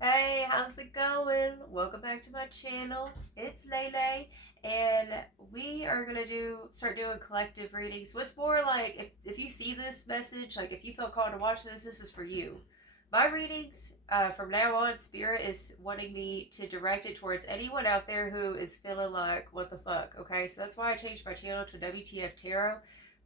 Hey, how's it going? Welcome back to my channel. It's Lele, and we are gonna start doing collective readings. What's more, like if you see this message, like if you feel called to watch this is for you. My readings, from now on, Spirit is wanting me to direct it towards anyone out there who is feeling like, what the fuck, okay? So that's why I changed my channel to WTF Tarot,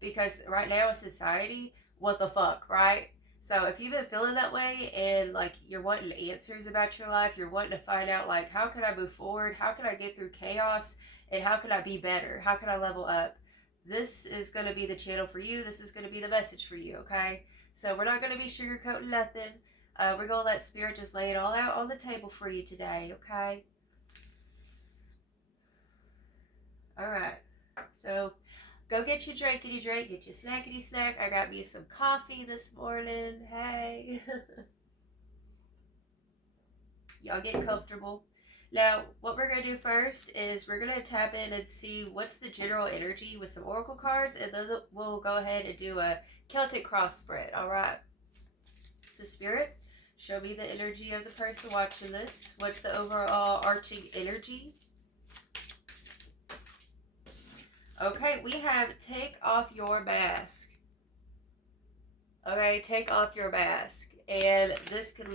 because right now in society, what the fuck, right? So if you've been feeling that way and like you're wanting answers about your life, you're wanting to find out like how can I move forward, how can I get through chaos, and how can I be better, how can I level up, this is going to be the channel for you. This is going to be the message for you, okay? So we're not going to be sugarcoating nothing. We're going to let Spirit just lay it all out on the table for you today, okay? All right. So go get your drinkity drink, get your snackety snack. I got me some coffee this morning. Hey. Y'all get comfortable. Now, what we're going to do first is we're going to tap in and see what's the general energy with some oracle cards, and then we'll go ahead and do a Celtic cross spread, all right? So, Spirit, show me the energy of the person watching this. What's the overall arching energy? Okay, we have take off your mask. Okay, take off your mask. And this can,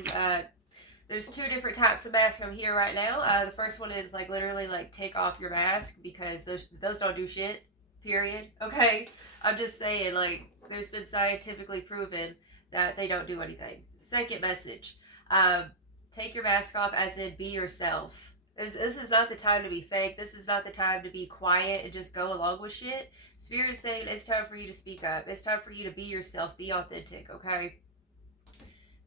there's two different types of masks I'm here right now. The first one is like literally like take off your mask, because those don't do shit, period. Okay, I'm just saying, like, there's been scientifically proven that they don't do anything. Second message, um, take your mask off, as in be yourself. This is not the time to be fake. This is not the time to be quiet and just go along with shit. Spirit is saying it's time for you to speak up. It's time for you to be yourself, be authentic, okay?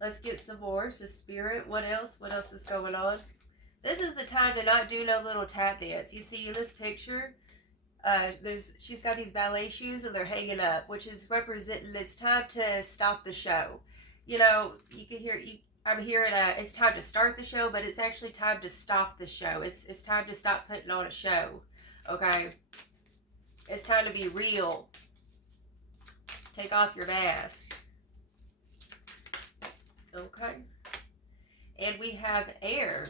Let's get some more. So, Spirit, what else? What else is going on? This is the time to not do no little tap dance. You see in this picture, she's got these ballet shoes and they're hanging up, which is representing it's time to stop the show. You know, you can hear I'm hearing it's time to start the show, but it's actually time to stop the show. It's time to stop putting on a show. Okay? It's time to be real. Take off your mask. Okay? And we have air.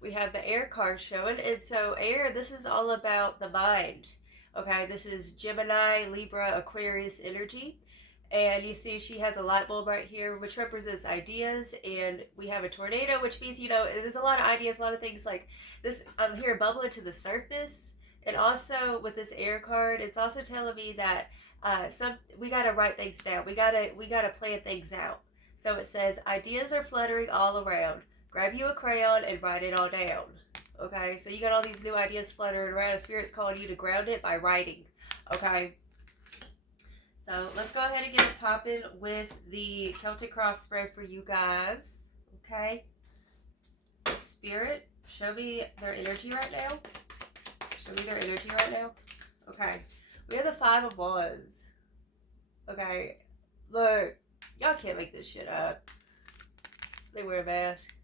We have the air card showing. And so air, this is all about the mind. Okay, this is Gemini, Libra, Aquarius energy. And you see she has a light bulb right here, which represents ideas. And we have a tornado, which means, you know, there's a lot of ideas, a lot of things like this. I'm here bubbling to the surface. And also with this air card, it's also telling me that we gotta write things down. We gotta plan things out. So it says ideas are fluttering all around. Grab you a crayon and write it all down. Okay, so you got all these new ideas fluttering around. Spirit's calling you to ground it by writing. Okay. So let's go ahead and get it popping with the Celtic cross spread for you guys. Okay. So Spirit, show me their energy right now. Show me their energy right now. Okay. We have the Five of Wands. Okay. Look, y'all can't make this shit up. They wear a mask.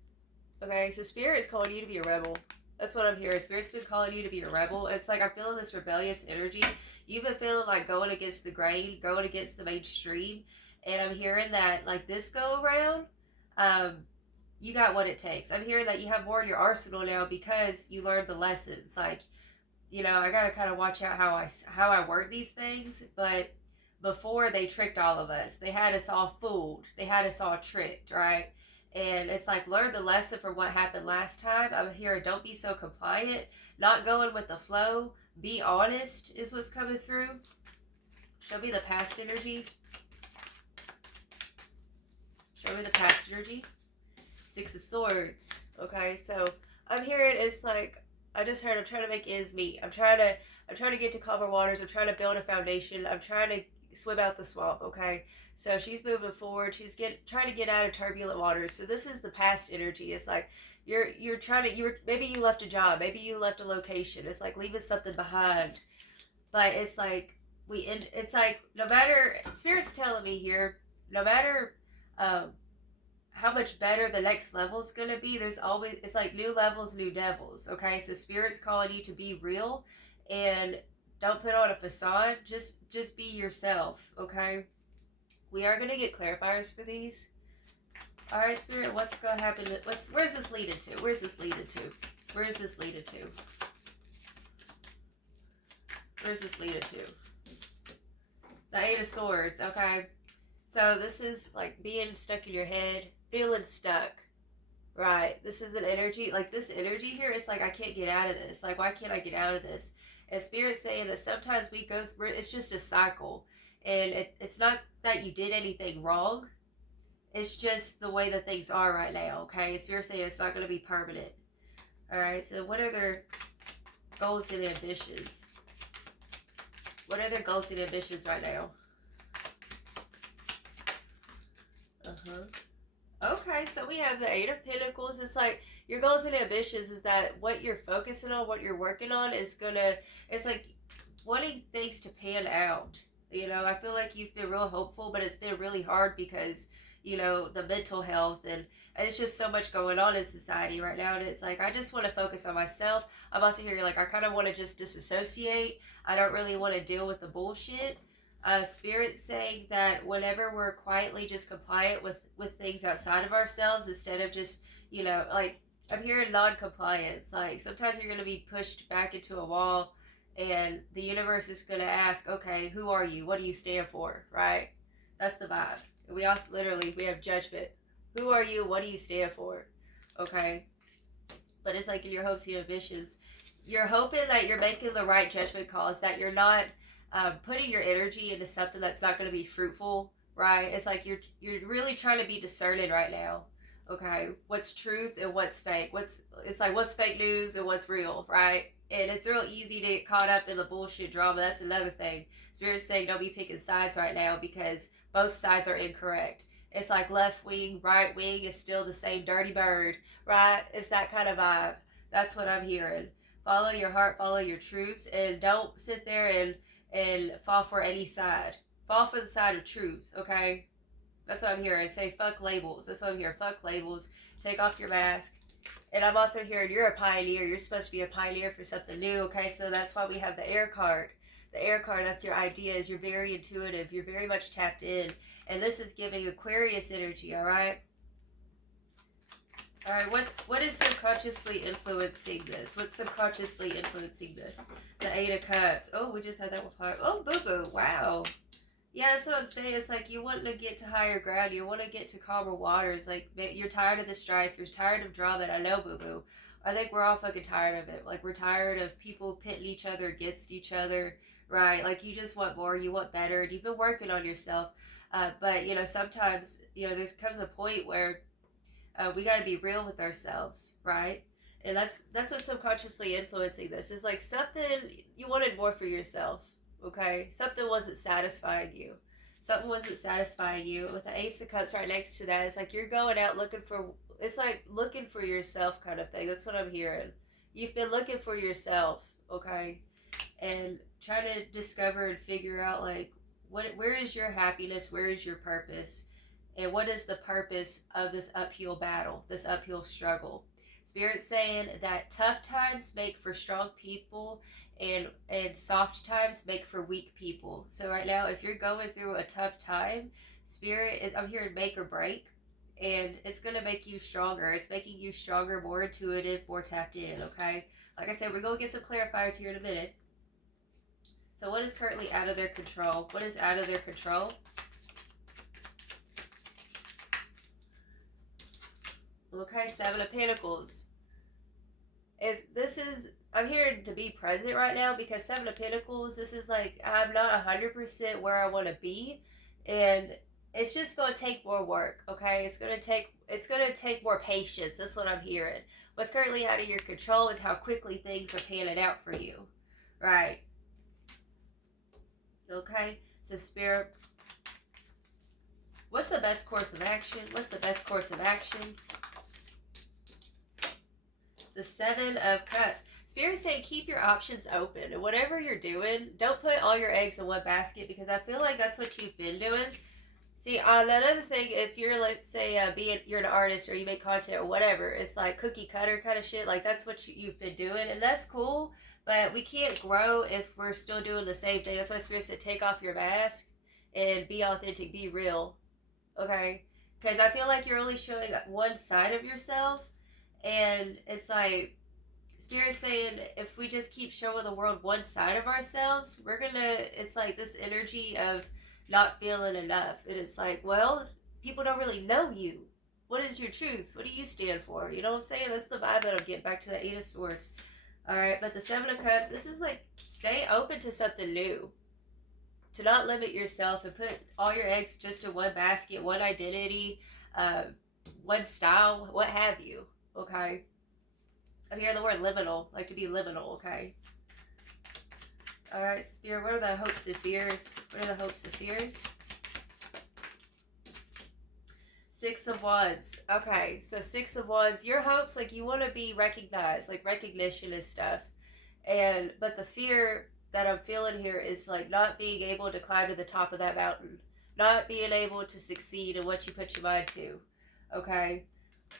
Okay, so Spirit is calling you to be a rebel. That's what I'm hearing. Spirit's been calling you to be a rebel. It's like I'm feeling this rebellious energy. You've been feeling like going against the grain, going against the mainstream. And I'm hearing that, like, this go around, you got what it takes. I'm hearing that you have more in your arsenal now because you learned the lessons. Like, you know, I gotta kind of watch out how I word these things. But before, they tricked all of us. They had us all fooled. They had us all tricked, right? And it's like, learn the lesson from what happened last time. I'm here, don't be so compliant, not going with the flow, be honest is what's coming through. Show me the past energy. Show me the past energy. Six of Swords. Okay, so I'm hearing it's like, I just heard I'm trying to make ends meet. I'm trying to get to calmer waters. I'm trying to build a foundation. I'm trying to swim out the swamp, okay? So she's moving forward. She's trying to get out of turbulent waters. So this is the past energy. It's like you're trying to maybe you left a job, maybe you left a location. It's like leaving something behind. But it's like it's like no matter, Spirit's telling me here, no matter how much better the next level's gonna be, there's always, it's like new levels, new devils. Okay, so Spirit's calling you to be real and don't put on a facade. Just be yourself. Okay, we are gonna get clarifiers for these. All right, Spirit, what's going to happen? Where's this leaded to? Where's this leaded to? Where's this leaded to? Where's this leaded to? The Eight of Swords, okay? So this is like being stuck in your head, feeling stuck, right? This is an energy, like this energy here is like, I can't get out of this. Like, why can't I get out of this? And Spirit's saying that sometimes we go through, it's just a cycle. And it's not that you did anything wrong. It's just the way that things are right now, okay? Spirit's saying it's not going to be permanent. All right, so what are their goals and ambitions? What are their goals and ambitions right now? Okay, so we have the Eight of Pentacles. It's like your goals and ambitions is that what you're focusing on, what you're working on is gonna, it's like wanting things to pan out. You know, I feel like you've been real hopeful, but it's been really hard because, you know, the mental health and it's just so much going on in society right now. And it's like, I just want to focus on myself. I'm also here, like, I kind of want to just disassociate. I don't really want to deal with the bullshit. Spirit saying that whenever we're quietly just compliant with things outside of ourselves, instead of just, you know, like, I'm hearing non-compliance. Like, sometimes you're going to be pushed back into a wall and the universe is going to ask, okay, who are you? What do you stand for? Right? That's the vibe. We also literally, we have judgment. Who are you? What do you stand for? Okay? But it's like in your hopes and ambitions, you're hoping that you're making the right judgment calls, that you're not putting your energy into something that's not going to be fruitful, right? It's like you're really trying to be discerning right now. Okay, what's truth and what's fake? It's like what's fake news and what's real, right? And it's real easy to get caught up in the bullshit drama. That's another thing. Spirit's saying don't be picking sides right now because both sides are incorrect. It's like left wing, right wing is still the same dirty bird, right? It's that kind of vibe. That's what I'm hearing. Follow your heart, follow your truth, and don't sit there and fall for any side. Fall for the side of truth, okay? That's what I'm hearing. Say fuck labels. That's what I'm hearing. Fuck labels. Take off your mask. And I'm also hearing you're a pioneer. You're supposed to be a pioneer for something new, okay? So that's why we have the air card. The air card, that's your ideas. You're very intuitive. You're very much tapped in. And this is giving Aquarius energy, all right? All right, what is subconsciously influencing this? What's subconsciously influencing this? The Eight of Cups. Oh, we just had that one. Oh, boo-boo. Wow. Yeah, that's what I'm saying. It's like you want to get to higher ground. You want to get to calmer waters. Like, you're tired of the strife. You're tired of drama. I know, boo-boo. I think we're all fucking tired of it. Like, we're tired of people pitting each other against each other, right? Like, you just want more. You want better. And you've been working on yourself. But, you know, sometimes, you know, there comes a point where we got to be real with ourselves, right? And that's what's subconsciously influencing this. Is like something you wanted more for yourself. Okay, something wasn't satisfying you. Something wasn't satisfying you. With the Ace of Cups right next to that, it's like you're going out looking for. It's like looking for yourself, kind of thing. That's what I'm hearing. You've been looking for yourself, okay, and trying to discover and figure out like where is your happiness, where is your purpose, and what is the purpose of this uphill battle, this uphill struggle. Spirit's saying that tough times make for strong people and soft times make for weak people. So right now, if you're going through a tough time, Spirit, I'm hearing make or break, and it's going to make you stronger. It's making you stronger, more intuitive, more tapped in, okay? Like I said, we're going to get some clarifiers here in a minute. So what is currently out of their control? What is out of their control? Okay, Seven of Pentacles. I'm here to be present right now because Seven of Pentacles, this is like, I'm not 100% where I want to be. And it's just going to take more work, okay? It's going to take more patience. That's what I'm hearing. What's currently out of your control is how quickly things are panning out for you, right? Okay, so Spirit, what's the best course of action? What's the best course of action? The Seven of Cups. Spirit's saying keep your options open. And whatever you're doing, don't put all your eggs in one basket because I feel like that's what you've been doing. See, another thing, if you're, let's say, you're an artist or you make content or whatever, it's like cookie cutter kind of shit. Like, that's what you've been doing, and that's cool. But we can't grow if we're still doing the same thing. That's why Spirit said take off your mask and be authentic, be real. Okay? Because I feel like you're only showing one side of yourself. And it's like, Spirit's saying if we just keep showing the world one side of ourselves, we're gonna, it's like this energy of not feeling enough. And it's like, well, people don't really know you. What is your truth? What do you stand for? You know what I'm saying? That's the vibe that I'm getting. Back to the Eight of Swords. Alright, but the Seven of Cups, this is like, stay open to something new. To not limit yourself and put all your eggs just in one basket, one identity, one style, what have you. Okay? I'm hearing the word liminal, like to be liminal, okay? Alright, Spirit, what are the hopes and fears? What are the hopes and fears? Six of Wands. Okay, so Six of Wands, your hopes, like you want to be recognized, like recognition and stuff. But the fear that I'm feeling here is like not being able to climb to the top of that mountain. Not being able to succeed in what you put your mind to. Okay?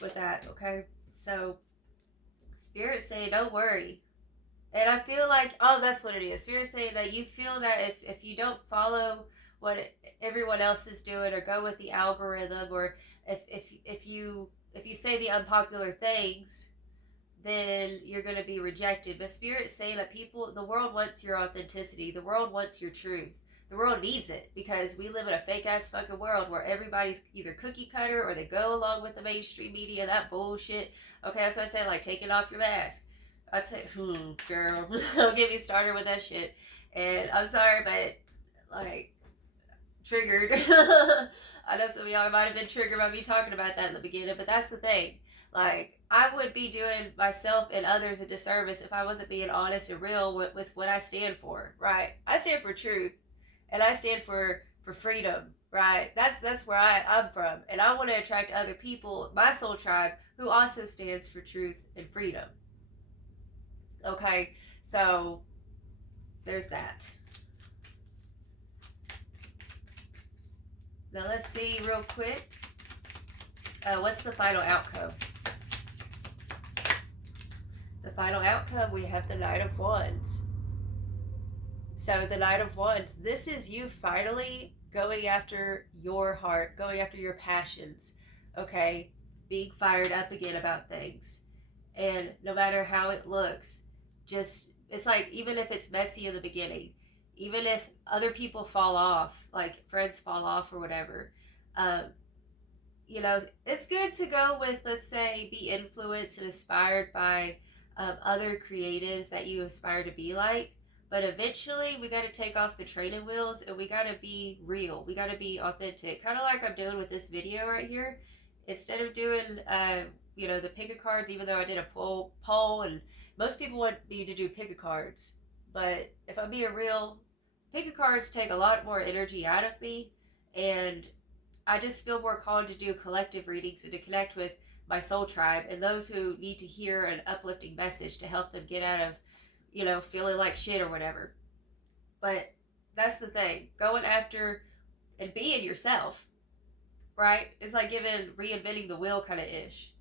With that, okay? So, Spirit saying, don't worry. And I feel like, oh, that's what it is. Spirit saying that you feel that if you don't follow what everyone else is doing or go with the algorithm, or if you say the unpopular things, then you're going to be rejected. But Spirit's saying that the world wants your authenticity. The world wants your truth. The world needs it because we live in a fake ass fucking world where everybody's either cookie cutter or they go along with the mainstream media, that bullshit. Okay, that's why I say, like, taking off your mask. I'd say, girl, don't get me started with that shit. And I'm sorry, but, like, triggered. I know some of y'all might have been triggered by me talking about that in the beginning, but that's the thing. Like, I would be doing myself and others a disservice if I wasn't being honest and real with what I stand for, right? I stand for truth. And I stand for freedom, right? That's where I'm from. And I want to attract other people, my soul tribe, who also stands for truth and freedom. Okay, so there's that. Now let's see real quick. What's the final outcome? The final outcome, we have the Knight of Wands. So the Knight of Wands, this is you finally going after your heart, going after your passions, okay? Being fired up again about things. And no matter how it looks, just, it's like, even if it's messy in the beginning, even if other people fall off, like friends fall off or whatever, you know, it's good to go with, let's say, be influenced and inspired by other creatives that you aspire to be like. But eventually, we got to take off the training wheels and we got to be real. We got to be authentic. Kind of like I'm doing with this video right here. Instead of doing, you know, the pick-a-cards, even though I did a poll, and most people want me to do pick-a-cards. But if I'm being real, pick-a-cards take a lot more energy out of me. And I just feel more called to do collective readings and to connect with my soul tribe and those who need to hear an uplifting message to help them get out of, you know, feeling like shit or whatever. But that's the thing. Going after and being yourself, right? It's like reinventing the wheel kind of ish.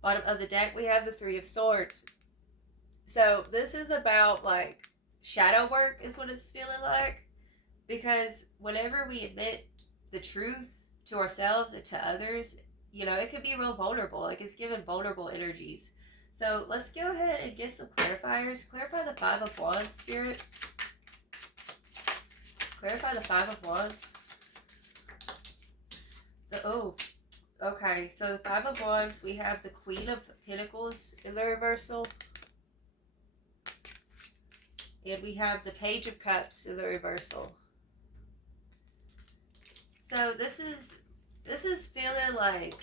Bottom of the deck, we have the Three of Swords. So this is about, like, shadow work is what it's feeling like. Because whenever we admit the truth to ourselves and to others, you know, it could be real vulnerable. Like, it's giving vulnerable energies. So let's go ahead and get some clarifiers. Clarify the Five of Wands, Spirit. Clarify the Five of Wands. Okay. So the Five of Wands, we have the Queen of Pentacles in the reversal. And we have the Page of Cups in the reversal. So this is feeling like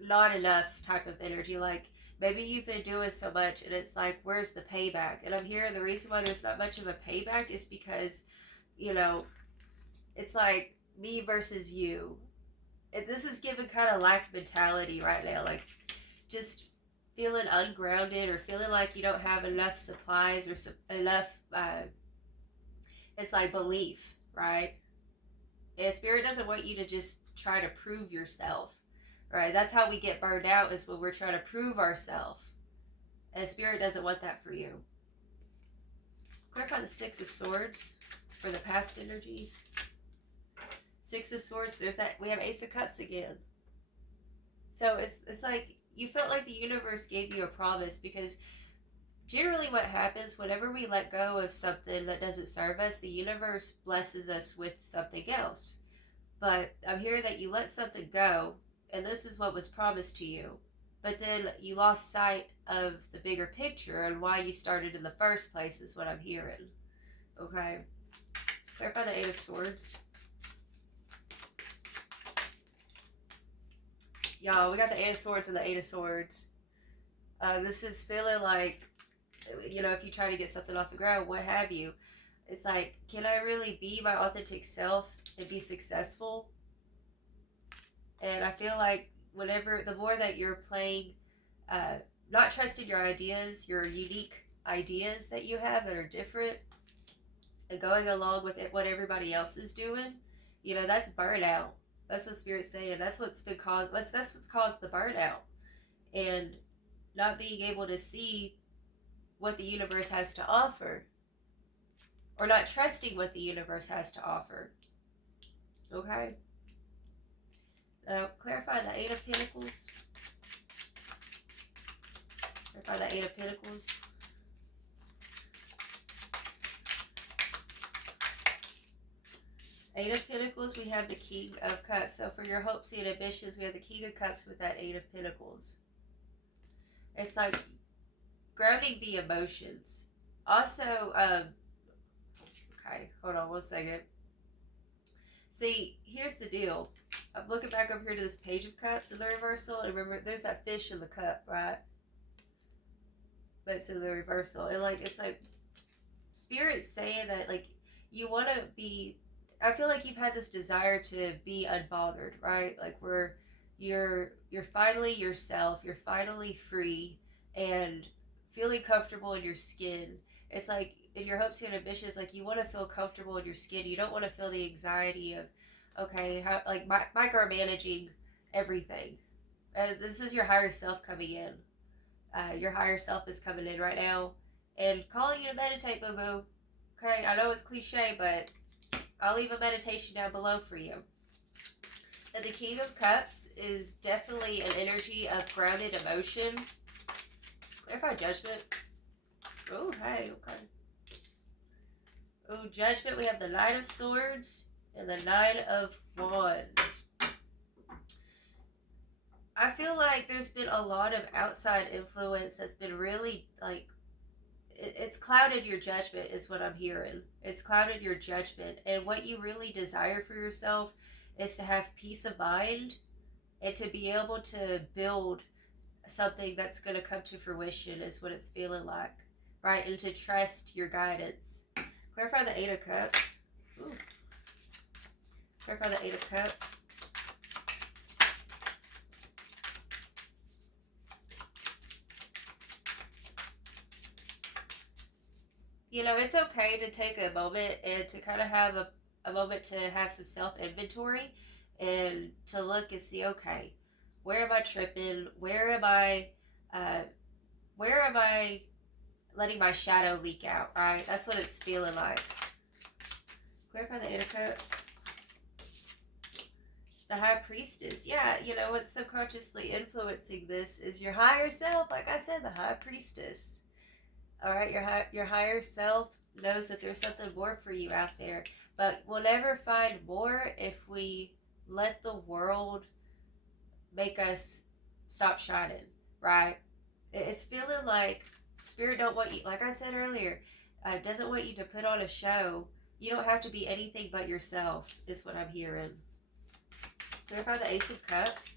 not enough type of energy. Like, maybe you've been doing so much and it's like, where's the payback? And I'm hearing the reason why there's not much of a payback is because, you know, it's like me versus you. This is giving kind of lack mentality right now. Like, just feeling ungrounded or feeling like you don't have enough supplies or enough, it's like belief, right? And Spirit doesn't want you to just try to prove yourself. Right, that's how we get burned out, is when we're trying to prove ourselves. And Spirit doesn't want that for you. Clarify the Six of Swords for the past energy. Six of Swords, there's that, we have Ace of Cups again. So it's like you felt like the universe gave you a promise, because generally what happens whenever we let go of something that doesn't serve us, the universe blesses us with something else. But I'm hearing that you let something go, and this is what was promised to you, but then you lost sight of the bigger picture and why you started in the first place, is what I'm hearing. Okay. Clarify the Eight of Swords. Y'all, we got the Eight of Swords and the Eight of Swords. This is feeling like, you know, if you try to get something off the ground, what have you, it's like, can I really be my authentic self and be successful? And I feel like whenever, the more that you're playing, not trusting your ideas, your unique ideas that you have that are different, and going along with it, what everybody else is doing, you know, that's burnout. That's what Spirit's saying. That's what's been caused. That's what's caused the burnout, and not being able to see what the universe has to offer, or not trusting what the universe has to offer. Okay. Now clarify the Eight of Pentacles. Clarify the Eight of Pentacles. Eight of Pentacles, we have the King of Cups. So for your hopes and ambitions, we have the King of Cups with that Eight of Pentacles. It's like grounding the emotions. Also, okay, hold on one second. See, here's the deal. I'm looking back over here to this Page of Cups in the reversal, and remember, there's that fish in the cup, right? But it's in the reversal. And like, it's like Spirit's saying that, like, you want to be, I feel like you've had this desire to be unbothered, right? Like, where you're finally yourself, you're finally free and feeling comfortable in your skin. It's like in your hopes and ambitions, like you want to feel comfortable in your skin. You don't want to feel the anxiety of, okay, how, like micromanaging everything. This is your higher self coming in. Your higher self is coming in right now and calling you to meditate, boo boo. Okay, I know it's cliche, but I'll leave a meditation down below for you. And the King of Cups is definitely an energy of grounded emotion. Clarify Judgment. Oh, hey, okay. Oh, Judgment, we have the Knight of Swords and the Nine of Wands. I feel like there's been a lot of outside influence that's been really, like, it's clouded your judgment, is what I'm hearing. It's clouded your judgment. And what you really desire for yourself is to have peace of mind and to be able to build something that's going to come to fruition, is what it's feeling like, right? And to trust your guidance. Clarify the Eight of Cups. Ooh. Clarify the Eight of Cups. You know, it's okay to take a moment and to kind of have a moment to have some self-inventory and to look and see, okay, where am I tripping? Where am I letting my shadow leak out, right? That's what it's feeling like. Clarify the Eight of Cups. The High Priestess. Yeah, you know, what's subconsciously influencing this is your higher self. Like I said, the High Priestess. All right, your higher self knows that there's something more for you out there, but we'll never find more if we let the world make us stop shining, right? It's feeling like Spirit don't want you, like I said earlier, doesn't want you to put on a show. You don't have to be anything but yourself, is what I'm hearing. Clarify the Ace of Cups.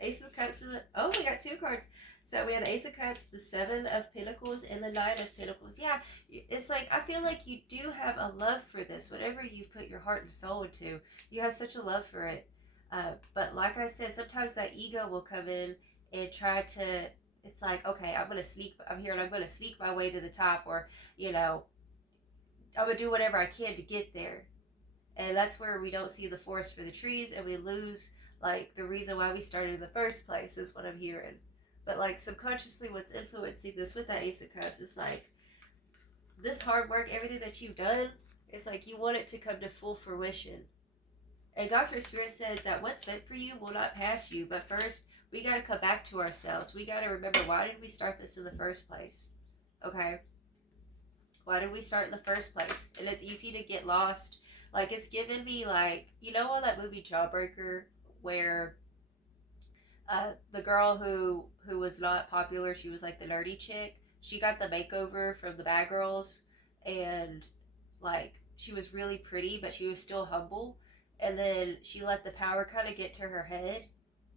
Ace of Cups. Oh, we got two cards. So we have the Ace of Cups, the Seven of Pentacles, and the Nine of Pentacles. Yeah, it's like, I feel like you do have a love for this. Whatever you put your heart and soul into, you have such a love for it. But like I said, sometimes that ego will come in and try to, it's like, okay, I'm going to sneak my way to the top, or, you know, I'm going to do whatever I can to get there. And that's where we don't see the forest for the trees, and we lose, like, the reason why we started in the first place, is what I'm hearing. But, like, subconsciously, what's influencing this with that Ace of Cups is, like, this hard work, everything that you've done, it's like you want it to come to full fruition. And God's Spirit said that what's meant for you will not pass you, but first, We got to come back to ourselves. We got to remember, why did we start this in the first place? Okay? Why did we start in the first place? And it's easy to get lost. Like, it's given me, like, you know, on that movie Jawbreaker, where the girl who was not popular, she was like the nerdy chick. She got the makeover from the Bad Girls, and like she was really pretty, but she was still humble. And then she let the power kind of get to her head,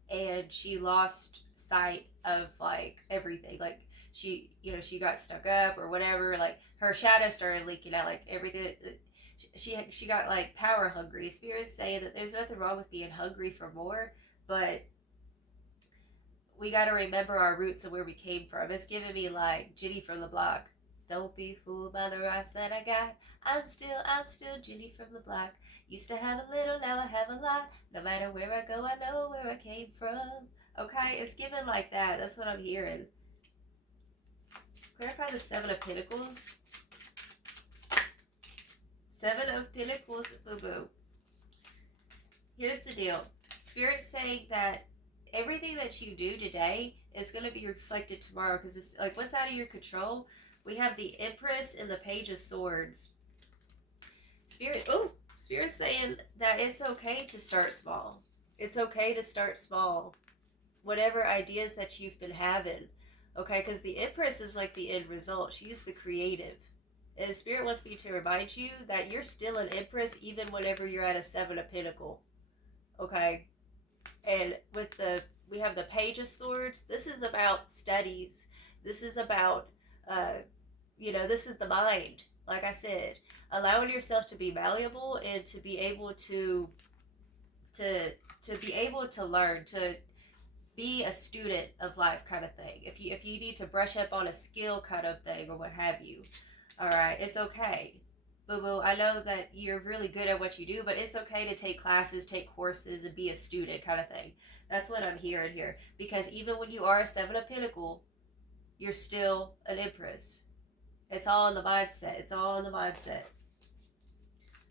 and she lost sight of like everything. Like she, you know, she got stuck up or whatever. Like her shadow started leaking out. Like everything. She got like power hungry. Spirit's saying that there's nothing wrong with being hungry for more, but we got to remember our roots and where we came from. It's giving me like Jenny from the block. Don't be fooled by the rocks that I got. I'm still Jenny from the block. Used to have a little, now I have a lot. No matter where I go, I know where I came from. Okay, it's given like that. That's what I'm hearing. Clarify the Seven of Pentacles. Seven of Pentacles, boo-boo. Here's the deal. Spirit's saying that everything that you do today is going to be reflected tomorrow, because it's like what's out of your control. We have the Empress and the Page of Swords. Spirit's saying that it's okay to start small. It's okay to start small. Whatever ideas that you've been having, okay? Because the Empress is like the end result. She's the creative. And Spirit wants me to remind you that you're still an Empress even whenever you're at a Seven of Pentacles, okay? And with we have the Page of Swords. This is about studies. This is about, you know, this is the mind. Like I said, allowing yourself to be malleable and to be able to be able to learn, to be a student of life kind of thing. If you need to brush up on a skill kind of thing or what have you, all right, it's okay. Boo-boo, I know that you're really good at what you do, but it's okay to take classes, take courses, and be a student kind of thing. That's what I'm hearing here. Because even when you are a Seven of Pentacles, you're still an Empress. It's all in the mindset. It's all in the mindset.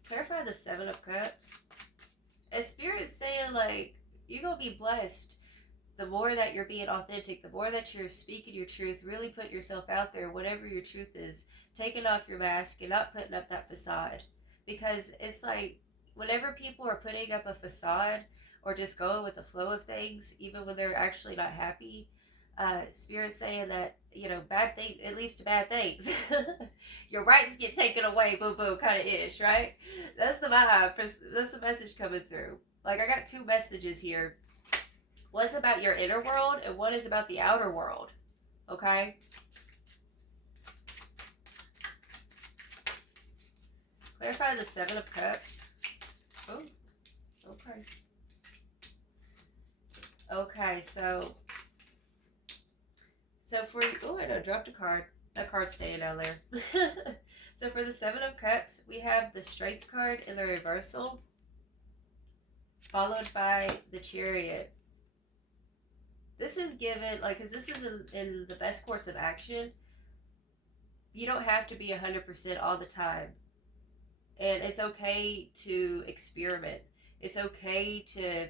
Clarify the Seven of Cups. And Spirit's saying, like, you're going to be blessed. The more that you're being authentic, the more that you're speaking your truth, really put yourself out there, whatever your truth is, taking off your mask and not putting up that facade. Because it's like, whenever people are putting up a facade or just going with the flow of things, even when they're actually not happy, Spirit's saying that, you know, bad things, at least bad things. Your rights get taken away, boo-boo, kind of ish, right? That's the vibe. That's the message coming through. Like, I got two messages here. One's about your inner world, and one is about the outer world. Okay? Clarify the Seven of Cups. Oh, okay. Okay, so for you, oh, I know, dropped a card. That card's staying down there. So for the Seven of Cups, we have the Strength card in the reversal, followed by the Chariot. This is given, like, because this is in the best course of action. You don't have to be 100% all the time. And it's okay to experiment. It's okay to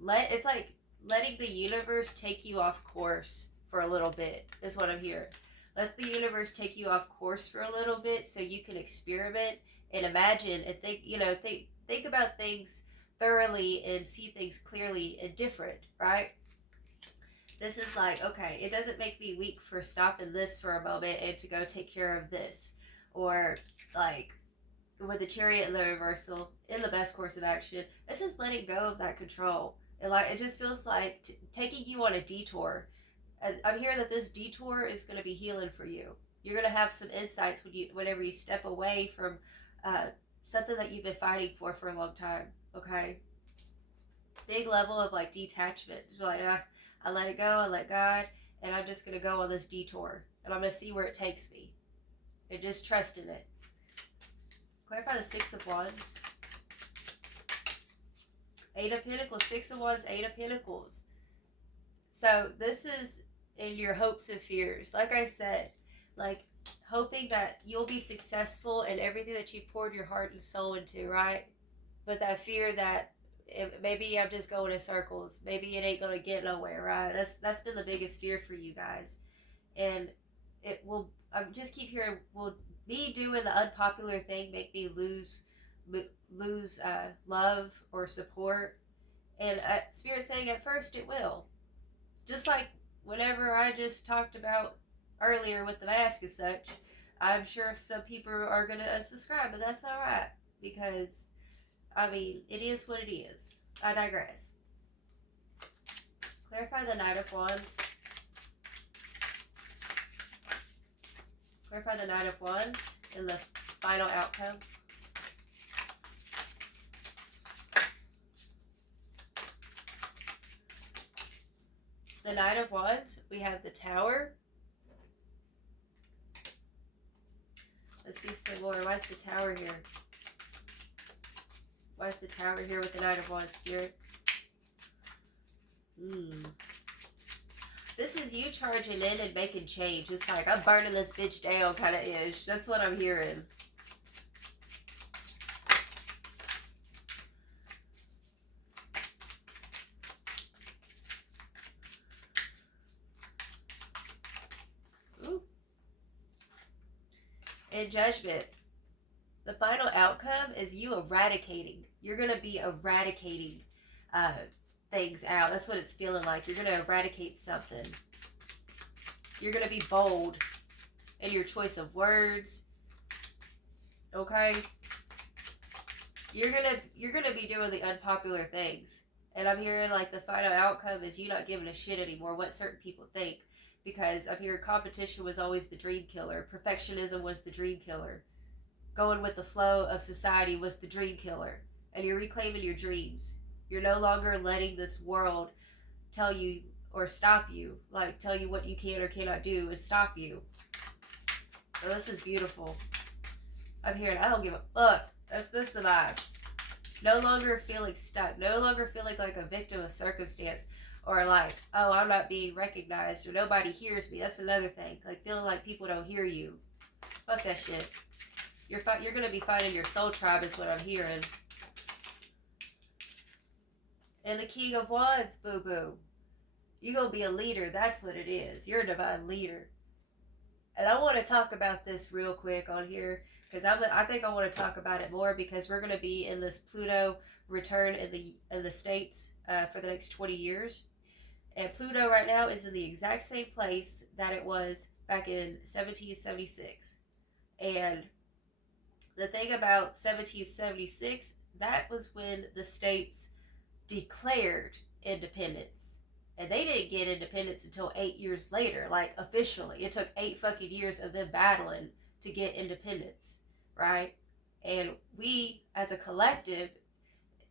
it's like letting the universe take you off course for a little bit, is what I'm hearing. Let the universe take you off course for a little bit so you can experiment and imagine and think, you know, think about things thoroughly and see things clearly and different, right? This is like, okay, it doesn't make me weak for stopping this for a moment and to go take care of this. Or like with the Chariot in the reversal, in the best course of action, this is letting go of that control. And like, it just feels like taking you on a detour. I'm hearing that this detour is going to be healing for you. You're going to have some insights whenever you step away from something that you've been fighting for a long time. Okay? Big level of like detachment. Just like, I let it go, I let God, and I'm just going to go on this detour. And I'm going to see where it takes me. And just trust in it. Clarify the Six of Wands. Eight of Pentacles, Six of Wands, Eight of Pentacles. So this is in your hopes and fears. Like I said, like hoping that you'll be successful in everything that you've poured your heart and soul into, right? But that fear that maybe I'm just going in circles. Maybe it ain't gonna get nowhere, right? That's been the biggest fear for you guys, and it will. I just keep hearing, will me doing the unpopular thing make me lose love or support? And Spirit saying at first it will, just like whenever I just talked about earlier with the mask and such. I'm sure some people are gonna unsubscribe, but that's all right because I mean, it is what it is. I digress. Clarify the Knight of Wands. Clarify the Knight of Wands in the final outcome. The Knight of Wands, we have the Tower. Let's see some more. Why is the Tower here? Why is the Tower here with the Knight of Wands, Spirit? This is you charging in and making change. It's like, I'm burning this bitch down kind of ish. That's what I'm hearing. Ooh. In Judgment, the final outcome is you eradicating. You're going to be eradicating things out. That's what it's feeling like. You're going to eradicate something. You're going to be bold in your choice of words. Okay? You're going to be doing the unpopular things. And I'm hearing like the final outcome is you not giving a shit anymore what certain people think. Because I'm hearing competition was always the dream killer. Perfectionism was the dream killer. Going with the flow of society was the dream killer. And you're reclaiming your dreams. You're no longer letting this world tell you or stop you. Like, tell you what you can or cannot do and stop you. So this is beautiful. I'm hearing, I don't give a fuck. That's the vibes. No longer feeling stuck. No longer feeling like a victim of circumstance. Or like, oh, I'm not being recognized. Or nobody hears me. That's another thing. Like, feeling like people don't hear you. Fuck that shit. You're going to be finding your soul tribe is what I'm hearing. And the King of Wands, boo-boo. You're going to be a leader. That's what it is. You're a divine leader. And I want to talk about this real quick on here. Because I think I want to talk about it more. Because we're going to be in this Pluto return in the States for the next 20 years. And Pluto right now is in the exact same place that it was back in 1776. And the thing about 1776, that was when the states declared independence. And they didn't get independence until 8 years later, like officially. It took 8 fucking years of them battling to get independence, right? And we, as a collective,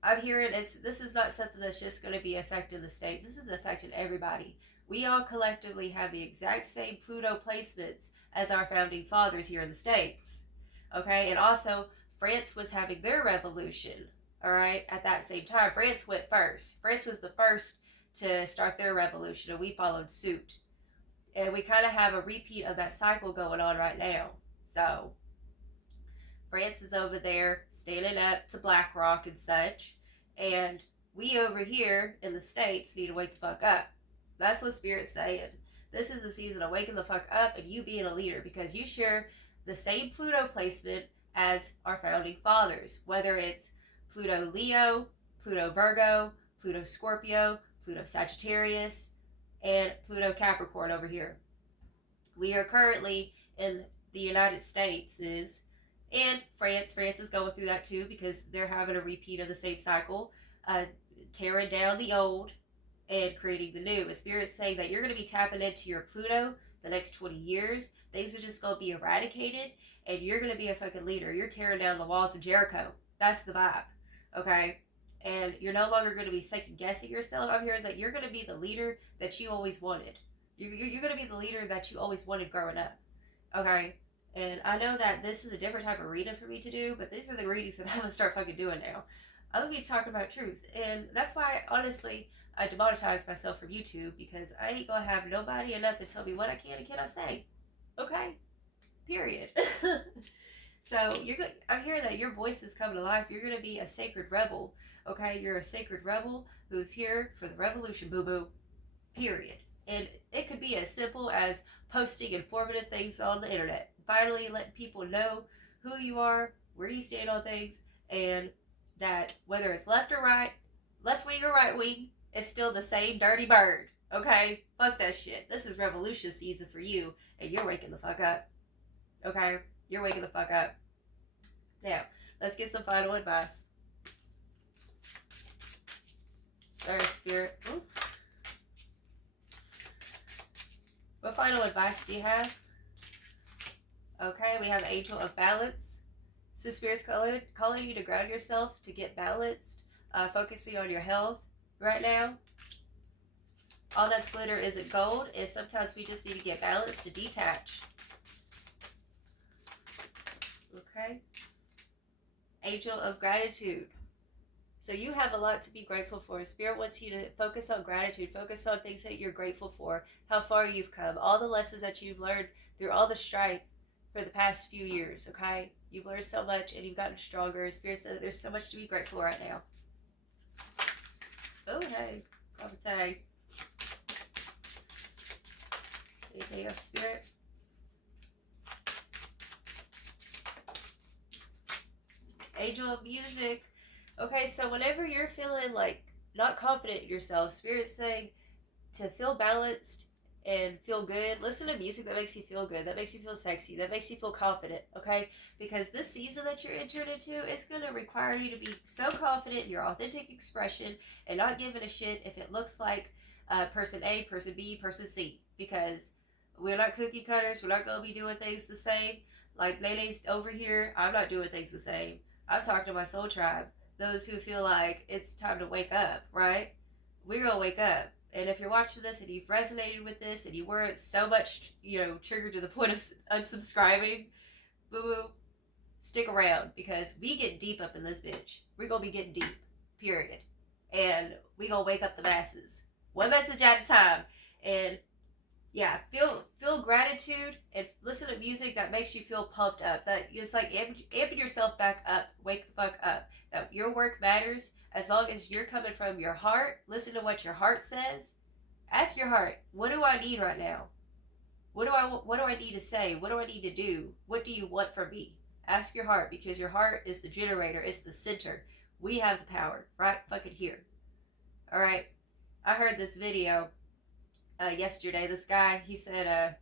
I'm hearing this is not something that's just going to be affecting the states. This is affecting everybody. We all collectively have the exact same Pluto placements as our founding fathers here in the States. Okay, and also France was having their revolution, all right, at that same time. France went first. France was the first to start their revolution, and we followed suit. And we kind of have a repeat of that cycle going on right now. So, France is over there standing up to BlackRock and such, and we over here in the States need to wake the fuck up. That's what Spirit's saying. This is the season of waking the fuck up and you being a leader, because you share the same Pluto placement as our founding fathers, whether it's Pluto Leo, Pluto Virgo, Pluto Scorpio, Pluto Sagittarius, and Pluto Capricorn over here. We are currently in the United States and France. France is going through that too because they're having a repeat of the same cycle, tearing down the old and creating the new. And Spirit's saying that you're going to be tapping into your Pluto the next 20 years. Things are just going to be eradicated and you're going to be a fucking leader. You're tearing down the walls of Jericho. That's the vibe. Okay? And you're no longer going to be second guessing yourself. I'm hearing that you're going to be the leader that you always wanted. You're going to be the leader that you always wanted growing up. Okay? And I know that this is a different type of reading for me to do, but these are the readings that I'm going to start fucking doing now. I'm going to be talking about truth. And that's why, honestly, I demonetized myself from YouTube, because I ain't going to have nobody or nothing tell me what I can and cannot say. Okay? Period. So you're good. I'm hearing that your voice is coming to life. You're going to be a sacred rebel. Okay, you're a sacred rebel who's here for the revolution, boo boo. Period. And it could be as simple as posting informative things on the internet. Finally, letting people know who you are, where you stand on things, and that whether it's left or right, left wing or right wing, it's still the same dirty bird. Okay? Fuck that shit. This is revolution season for you, and you're waking the fuck up. Okay? You're waking the fuck up. Now, let's get some final advice. Alright, Spirit. Ooh. What final advice do you have? Okay, we have Angel of Balance. So Spirit's calling you to ground yourself, to get balanced, focusing on your health right now. All that's glitter isn't gold, and sometimes we just need to get balanced to detach. Okay. Angel of Gratitude. So you have a lot to be grateful for. Spirit wants you to focus on gratitude. Focus on things that you're grateful for. How far you've come. All the lessons that you've learned through all the strife for the past few years, okay? You've learned so much and you've gotten stronger. Spirit said that there's so much to be grateful right now. Oh, hey. Tag. Anything else, Spirit? Angel of Music. Okay, so whenever you're feeling like not confident in yourself, Spirit's saying to feel balanced and feel good, listen to music that makes you feel good, that makes you feel sexy, that makes you feel confident, okay? Because this season that you're entered into is going to require you to be so confident in your authentic expression and not giving a shit if it looks like person A, person B, person C. Because we're not cookie cutters, we're not going to be doing things the same. Like Lele's over here, I'm not doing things the same. I'm talking to my soul tribe. Those who feel like it's time to wake up, right? We're going to wake up. And if you're watching this and you've resonated with this and you weren't so much, triggered to the point of unsubscribing, boo-boo, stick around because we get deep up in this bitch. We're going to be getting deep, period. And we going to wake up the masses. One message at a time. And yeah, feel gratitude and listen to music that makes you feel pumped up. That it's like amping yourself back up. Wake the fuck up. That your work matters as long as you're coming from your heart. Listen to what your heart says. Ask your heart, what do I need right now? What do I need to say? What do I need to do? What do you want from me? Ask your heart because your heart is the generator. It's the center. We have the power right fucking here. All right. I heard this video yesterday. This guy, he said,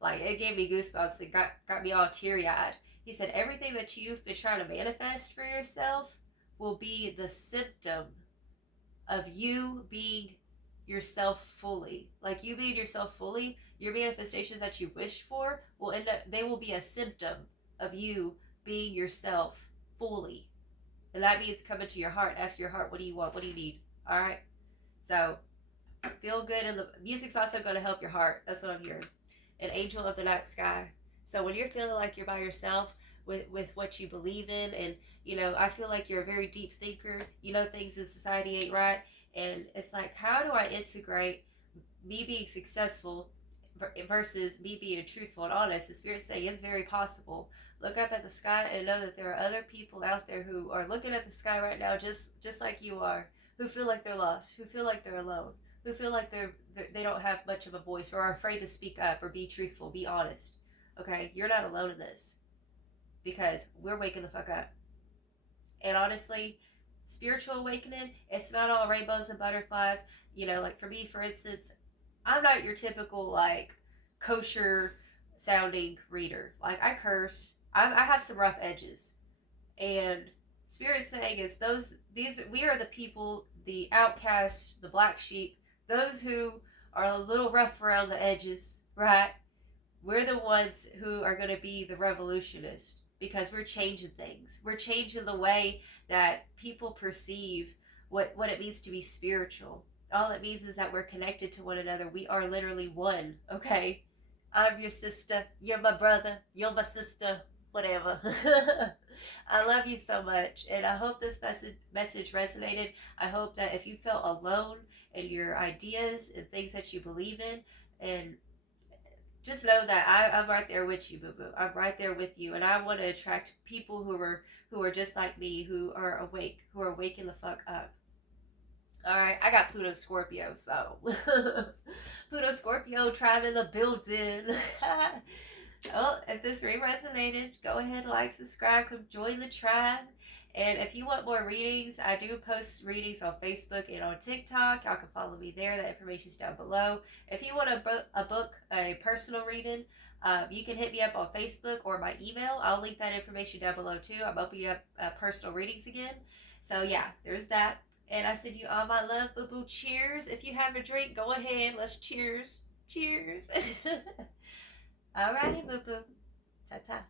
it gave me goosebumps. It got me all teary-eyed. He said, everything that you've been trying to manifest for yourself will be the symptom of you being yourself fully. Like you being yourself fully, your manifestations that you wish for they will be a symptom of you being yourself fully. And that means coming to your heart. Ask your heart, what do you want? What do you need? All right. So feel good. And the music's also going to help your heart. That's what I'm hearing. An angel of the night sky. So when you're feeling like you're by yourself with what you believe in, and I feel like you're a very deep thinker, things in society ain't right, and it's like, how do I integrate me being successful versus me being truthful and honest? The Spirit's saying it's very possible. Look up at the sky and know that there are other people out there who are looking at the sky right now just like you are, who feel like they're lost, who feel like they're alone, who feel like they don't have much of a voice or are afraid to speak up or be truthful, be honest. Okay, you're not alone in this because we're waking the fuck up. And honestly, spiritual awakening, it's not all rainbows and butterflies. Like for me, for instance, I'm not your typical kosher sounding reader. Like I curse. I have some rough edges. And Spirit's saying is we are the people, the outcasts, the black sheep, those who are a little rough around the edges, right? We're the ones who are going to be the revolutionists because we're changing things. We're changing the way that people perceive what it means to be spiritual. All it means is that we're connected to one another. We are literally one, okay? I'm your sister. You're my brother. You're my sister. Whatever. I love you so much. And I hope this message resonated. I hope that if you felt alone in your ideas and things that you believe in, and just know that I'm right there with you, boo boo. I'm right there with you, and I want to attract people who are just like me, who are awake, who are waking the fuck up. All right, I got Pluto Scorpio, so Pluto Scorpio tribe in the building. Well, if this read resonated, go ahead, like, subscribe, come join the tribe. And if you want more readings, I do post readings on Facebook and on TikTok. Y'all can follow me there. That information's down below. If you want a personal reading, you can hit me up on Facebook or my email. I'll link that information down below too. I'm opening up personal readings again. So yeah, there's that. And I send you all my love, boo boo. Cheers. If you have a drink, go ahead. Let's cheers. Cheers. Alrighty, boo boo. Ta ta.